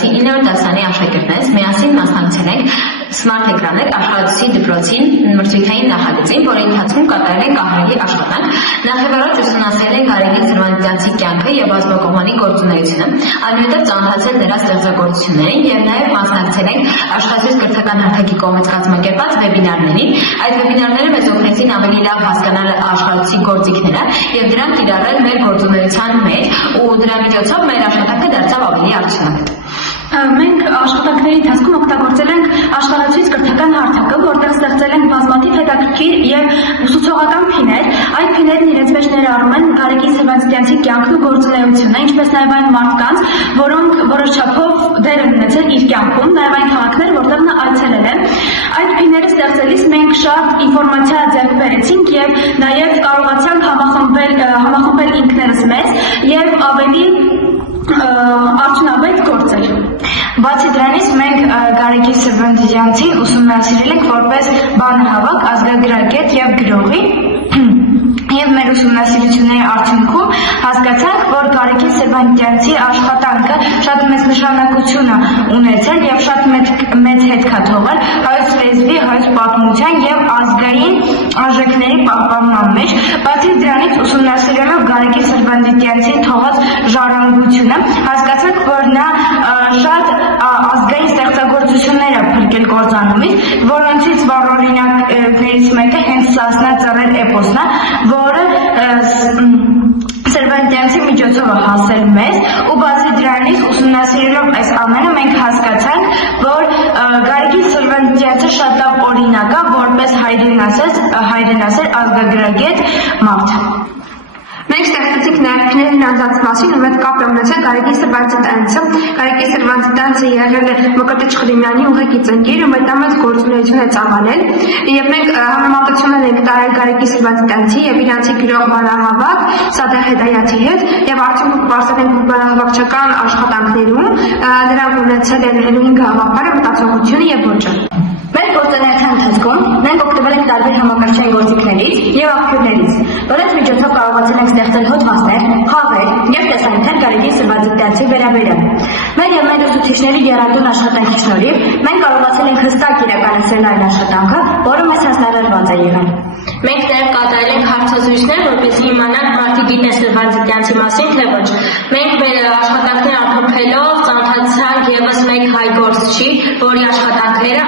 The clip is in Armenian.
դպրոցի 9-րդ դասարանի աշակերտներս միասին մասնակցել ենք Smart Էկրաններ աշխատացի դպրոցին մրցույթային նախագծին, որի ընթացքում կատարել ենք ահռելի աշխատանք, նախևառաջ ուսումնասիրել ենք Գարեգին Սրվանդյանցի կյանքը եւ բազմակողմանի գործունեությունը, այնուհետեւ ծանոթացել նրա ստեղծագործություններին եւ նաեւ մասնակցել ենք աշխատացույց կրթական հարթակի կողմից կազմակերպած վեբինարներին։ Այդ վեբինարները մեզ օգնեցին ավելի լավ հասկանալ աշխատացի գործիքները եւ դրանք կիրառել մեր գործունեության մեջ, ու դրա միջոցով մեր աշխատանքը դարձավ ավելի արդյունավետ։ Մենք աշխատանքների ընթացքում օգտագործել ենք աշխատացույց կրթական հարթակը, որտեղ ստեղծել ենք բազմաթիվ հետաքրքիր եւ ուսուցողական փիներ։ Այդ փիներն իրենց մեջ ներառում են Գարեգին Սրվանդյանցի կյանքն ու գործունեությունը, ինչպես նաեւ այն մարդկանց, որոնք որոշ չափով դեր են ունեցել իր կյանքում, նաեւ այն քաղաքներ, որտեղ նա այցելել է։ Այդ փիները ստեղծելիս մենք շատ ինֆորմացիա ձեռք բերեցինք եւ նաեւ կարողացանք համախմբել ինքներս մեզ եւ ավելի արդյունավետ գործել։ Բացի դրանից մենք Գարեգին Սրվանդյանցին ուսումնասիրել ենք որպես բանահավաք, ազգագրագետ եւ գրողի, եւ մեր ուսումնասիրությունների արդյունքում հասկացանք, որ Գարեգին Սրվանդյանցի աշխատանքը շատ մեծ նշանակություն է ունեցել եւ շատ մեծ հետք է թողել հայոց լեզվի, հայոց պատմության եւ ազգային արժեքների պահպանման մեջ։ Բացի դրանից ուսումնասիրելով Գարեգին Սրվանդյանցի թողած ժառանգությունը, հասկացանք, որ նա շատ ազգային ստեղծագործություններ է փրկել կործանումից, որոնցից վառօրինակներից մեկը հենց Սասնա ծռեր էպոսն է, որը Սրվանդյանցի միջոցով է հասել մեզ, ու բացի դրանից ուսումնասիրելով այս ամենը մենք հասկացանք, որ Գարեգին Սրվանդյանցը շատ լավ օրինակ է որպես հայրենասեր ազգագրագետ մարդ։ Մենք ստեղծեցինք նաև փիներ նրանց մասին ու մեծ կապ է ունեցել Գարեգին Սրվանդյանցը։ Գարեգին Սրվանդյանցը եղել է Մկրտիչ Ղրիմյանի ուղեկից ընկեր ու մեծ գործունեություն է ծավալել, եւ մենք համեմատություններ ենք տարել Գարեգին Սրվանդյանցի եւ իրանցի գրող բանահավաք Սադեղ Հեդայաթի հետ, եւ արդյունքում պարզել ենք, որ բանահավաքչական աշխատանքներում նրանք ունեցել են նույն գաղափարը, մտածողությունը եւ ոճը։ Մեր գործունեության ընթացքում մենք օգտվել ենք տարբեր համակարգչային գործիքներից եւ աղբյուրներից, որոնց միջոցով կարողացել ենք ստեղծել հոդվածներ, խաղեր եւ տեսանյութեր Գարեգին Սրվանդյանցի վերաբերյալ։ Մեր եւ մեր ուսուցիչների եռանդուն աշխատանքի շնորհիվ մենք կարողացել ենք հստակ իրականացնել այն աշխատանքը, որը մեզ հասանելիված է եղել։ Մենք նաև կատարել ենք հարցազրույցներ, որպեսզի իմանանք մարդիկ գիտեն Սրվանդյանցի մասին, թե ոչ։ Մենք մեր աշխատանքները ամփոփելով ծանոթացանք եւս մեկ հայ գործչի, որի աշխատանքները